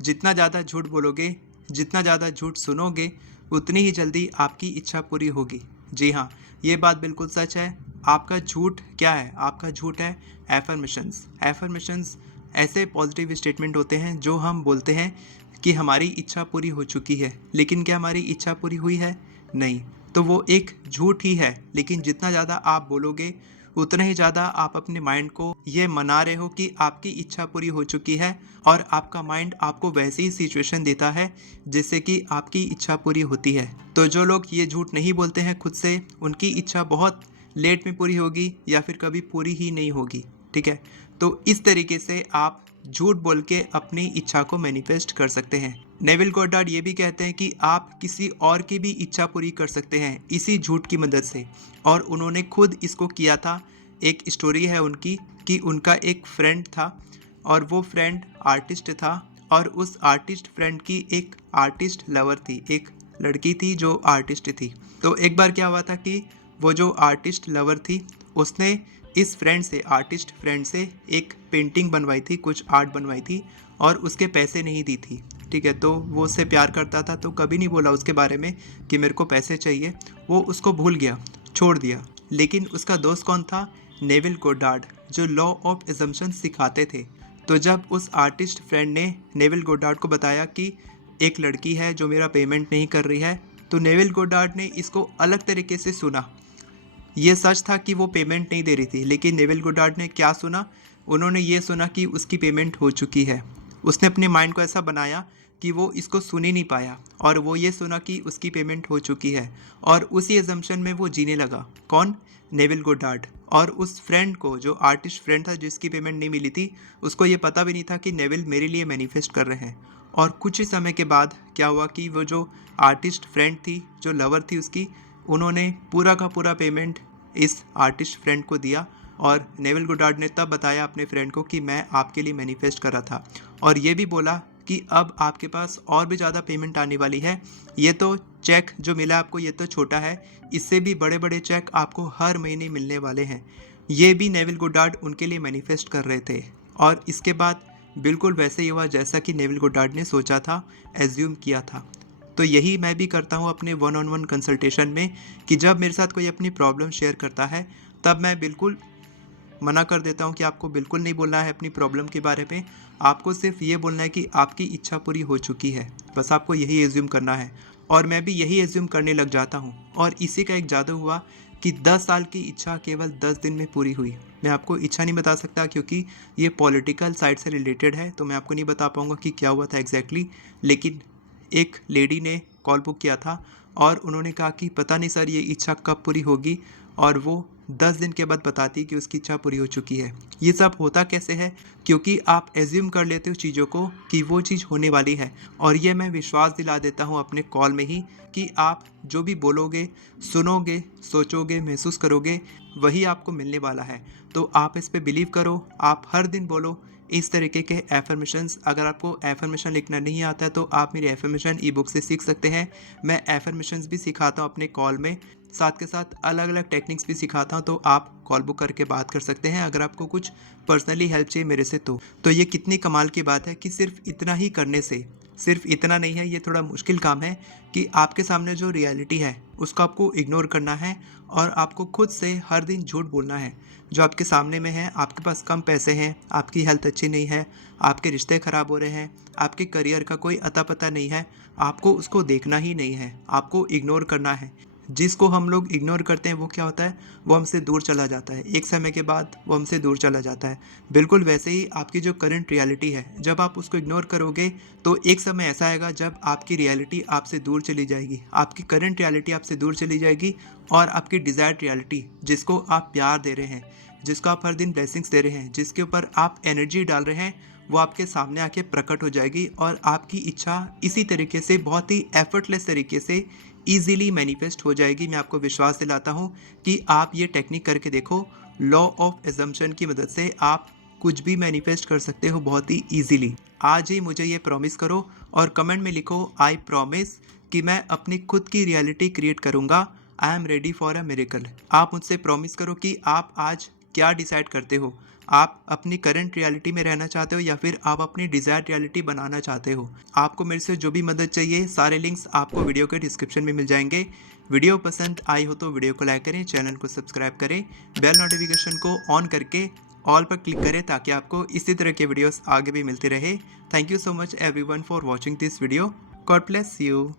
जितना ज़्यादा झूठ बोलोगे, जितना ज़्यादा झूठ सुनोगे, उतनी ही जल्दी आपकी इच्छा पूरी होगी। जी हाँ, ये बात बिल्कुल सच है। आपका झूठ क्या है? आपका झूठ है एफर्मेशंस। एफर्मेशंस ऐसे पॉजिटिव स्टेटमेंट होते हैं जो हम बोलते हैं कि हमारी इच्छा पूरी हो चुकी है, लेकिन क्या हमारी इच्छा पूरी हुई है? नहीं। तो वो एक झूठ ही है, लेकिन जितना ज़्यादा आप बोलोगे, उतना ही ज़्यादा आप अपने माइंड को ये मना रहे हो कि आपकी इच्छा पूरी हो चुकी है, और आपका माइंड आपको वैसी ही सिचुएशन देता है जिससे कि आपकी इच्छा पूरी होती है। तो जो लोग ये झूठ नहीं बोलते हैं खुद से, उनकी इच्छा बहुत लेट में पूरी होगी या फिर कभी पूरी ही नहीं होगी। ठीक है? तो इस तरीके से आप झूठ बोल के अपनी इच्छा को मैनिफेस्ट कर सकते हैं। नेविल गॉडार्ड ये भी कहते हैं कि आप किसी और की भी इच्छा पूरी कर सकते हैं इसी झूठ की मदद से, और उन्होंने खुद इसको किया था। एक स्टोरी है उनकी कि उनका एक फ्रेंड था, और वो फ्रेंड आर्टिस्ट था, और उस आर्टिस्ट फ्रेंड की एक आर्टिस्ट लवर थी, एक लड़की थी जो आर्टिस्ट थी। तो एक बार क्या हुआ था कि वो जो आर्टिस्ट लवर थी, उसने इस फ्रेंड से, आर्टिस्ट फ्रेंड से एक पेंटिंग बनवाई थी, कुछ आर्ट बनवाई थी, और उसके पैसे नहीं दी थी। ठीक है? तो वो उससे प्यार करता था, तो कभी नहीं बोला उसके बारे में कि मेरे को पैसे चाहिए। वो उसको भूल गया, छोड़ दिया। लेकिन उसका दोस्त कौन था? नेविल गोडार्ड, जो लॉ ऑफ एजम्पशन सिखाते थे। तो जब उस आर्टिस्ट फ्रेंड ने नेविल गोडार्ड को बताया कि एक लड़की है जो मेरा पेमेंट नहीं कर रही है, तो नेविल गोडार्ड ने इसको अलग तरीके से सुना। ये सच था कि वो पेमेंट नहीं दे रही थी, लेकिन नेविल गोडार्ड ने क्या सुना? उन्होंने ये सुना कि उसकी पेमेंट हो चुकी है। उसने अपने माइंड को ऐसा बनाया कि वो इसको सुन ही नहीं पाया, और वो ये सुना कि उसकी पेमेंट हो चुकी है, और उसी एजम्पशन में वो जीने लगा। कौन? Neville Goddard. और उस फ्रेंड को, जो आर्टिस्ट फ्रेंड था जिसकी पेमेंट नहीं मिली थी, उसको ये पता भी नहीं था कि नेविल मेरे लिए मैनिफेस्ट कर रहे हैं। और कुछ ही समय के बाद क्या हुआ कि वो जो आर्टिस्ट फ्रेंड थी, जो लवर थी उसकी, उन्होंने पूरा का पूरा पेमेंट इस आर्टिस्ट फ्रेंड को दिया। और नेविल गोडार्ड ने तब बताया अपने फ्रेंड को कि मैं आपके लिए मैनिफेस्ट कर रहा था, और ये भी बोला कि अब आपके पास और भी ज़्यादा पेमेंट आने वाली है। ये तो चेक जो मिला आपको, ये तो छोटा है, इससे भी बड़े बड़े चेक आपको हर महीने मिलने वाले हैं। ये भी नेविल गोडार्ड उनके लिए मैनिफेस्ट कर रहे थे, और इसके बाद बिल्कुल वैसे ही हुआ जैसा कि नेविल गोडार्ड ने सोचा था, एज्यूम किया था। तो यही मैं भी करता हूँ अपने वन ऑन वन कंसल्टेशन में, कि जब मेरे साथ कोई अपनी प्रॉब्लम शेयर करता है, तब मैं बिल्कुल मना कर देता हूँ कि आपको बिल्कुल नहीं बोलना है अपनी प्रॉब्लम के बारे में। आपको सिर्फ ये बोलना है कि आपकी इच्छा पूरी हो चुकी है, बस आपको यही एज्यूम करना है। और मैं भी यही एज्यूम करने लग जाता हूँ, और इसी का एक जादू हुआ कि 10 साल की इच्छा केवल 10 दिन में पूरी हुई। मैं आपको इच्छा नहीं बता सकता क्योंकि ये पॉलिटिकल साइड से रिलेटेड है, तो मैं आपको नहीं बता पाऊँगा कि क्या हुआ था एग्जैक्टली। लेकिन एक लेडी ने कॉल बुक किया था, और उन्होंने कहा कि पता नहीं सर ये इच्छा कब पूरी होगी, और वो 10 दिन के बाद बताती कि उसकी इच्छा पूरी हो चुकी है। ये सब होता कैसे है? क्योंकि आप एज्यूम कर लेते हो चीज़ों को कि वो चीज़ होने वाली है, और ये मैं विश्वास दिला देता हूँ अपने कॉल में ही कि आप जो भी बोलोगे, सुनोगे, सोचोगे, महसूस करोगे, वही आपको मिलने वाला है। तो आप इस पे बिलीव करो, आप हर दिन बोलो इस तरीके के एफर्मेशंस। अगर आपको एफर्मेशन लिखना नहीं आता है तो आप मेरी एफर्मेशन ई बुक से सीख सकते हैं। मैं एफर्मेशंस भी सिखाता हूँ अपने कॉल में, साथ के साथ अलग अलग टेक्निक्स भी सिखाता हूँ, तो आप कॉल बुक करके बात कर सकते हैं अगर आपको कुछ पर्सनली हेल्प चाहिए मेरे से। तो ये कितनी कमाल की बात है कि सिर्फ इतना ही करने से, सिर्फ इतना नहीं है, ये थोड़ा मुश्किल काम है कि आपके सामने जो रियलिटी है उसको आपको इग्नोर करना है, और आपको खुद से हर दिन झूठ बोलना है। जो आपके सामने में है, आपके पास कम पैसे हैं, आपकी हेल्थ अच्छी नहीं है, आपके रिश्ते ख़राब हो रहे हैं, आपके करियर का कोई अता पता नहीं है, आपको उसको देखना ही नहीं है, आपको इग्नोर करना है। जिसको हम लोग इग्नोर करते हैं वो क्या होता है? वो हमसे दूर चला जाता है, एक समय के बाद वो हमसे दूर चला जाता है। बिल्कुल वैसे ही आपकी जो करंट रियलिटी है, जब आप उसको इग्नोर करोगे तो एक समय ऐसा आएगा जब आपकी रियलिटी आपसे दूर चली जाएगी, आपकी करंट रियलिटी आपसे दूर चली जाएगी, और आपकी डिज़ायर्ड रियलिटी, जिसको आप प्यार दे रहे हैं, जिसको आप हर दिन ब्लेसिंग्स दे रहे हैं, जिसके ऊपर आप एनर्जी डाल रहे हैं, वो आपके सामने आके प्रकट हो जाएगी, और आपकी इच्छा इसी तरीके से, बहुत ही एफर्टलेस तरीके से ईजिली मैनिफेस्ट हो जाएगी। मैं आपको विश्वास दिलाता हूँ कि आप ये टेक्निक करके देखो। लॉ ऑफ एजम्पशन की मदद से आप कुछ भी मैनिफेस्ट कर सकते हो बहुत ही ईजिली। आज ही मुझे ये प्रॉमिस करो, और कमेंट में लिखो आई प्रॉमिस, कि मैं अपनी खुद की रियलिटी क्रिएट करूँगा। I am ready for a miracle. आप मुझसे प्रॉमिस करो कि आप आज क्या डिसाइड करते हो। आप अपनी करंट रियलिटी में रहना चाहते हो या फिर आप अपनी डिज़ायर रियलिटी बनाना चाहते हो। आपको मेरे से जो भी मदद चाहिए, सारे लिंक्स आपको वीडियो के डिस्क्रिप्शन में मिल जाएंगे। वीडियो पसंद आई हो तो वीडियो को लाइक करें, चैनल को सब्सक्राइब करें, बेल नोटिफिकेशन को ऑन करके ऑल पर क्लिक करें ताकि आपको इसी तरह के वीडियोस आगे भी मिलते रहे। Thank you so much everyone for watching this video. God bless you.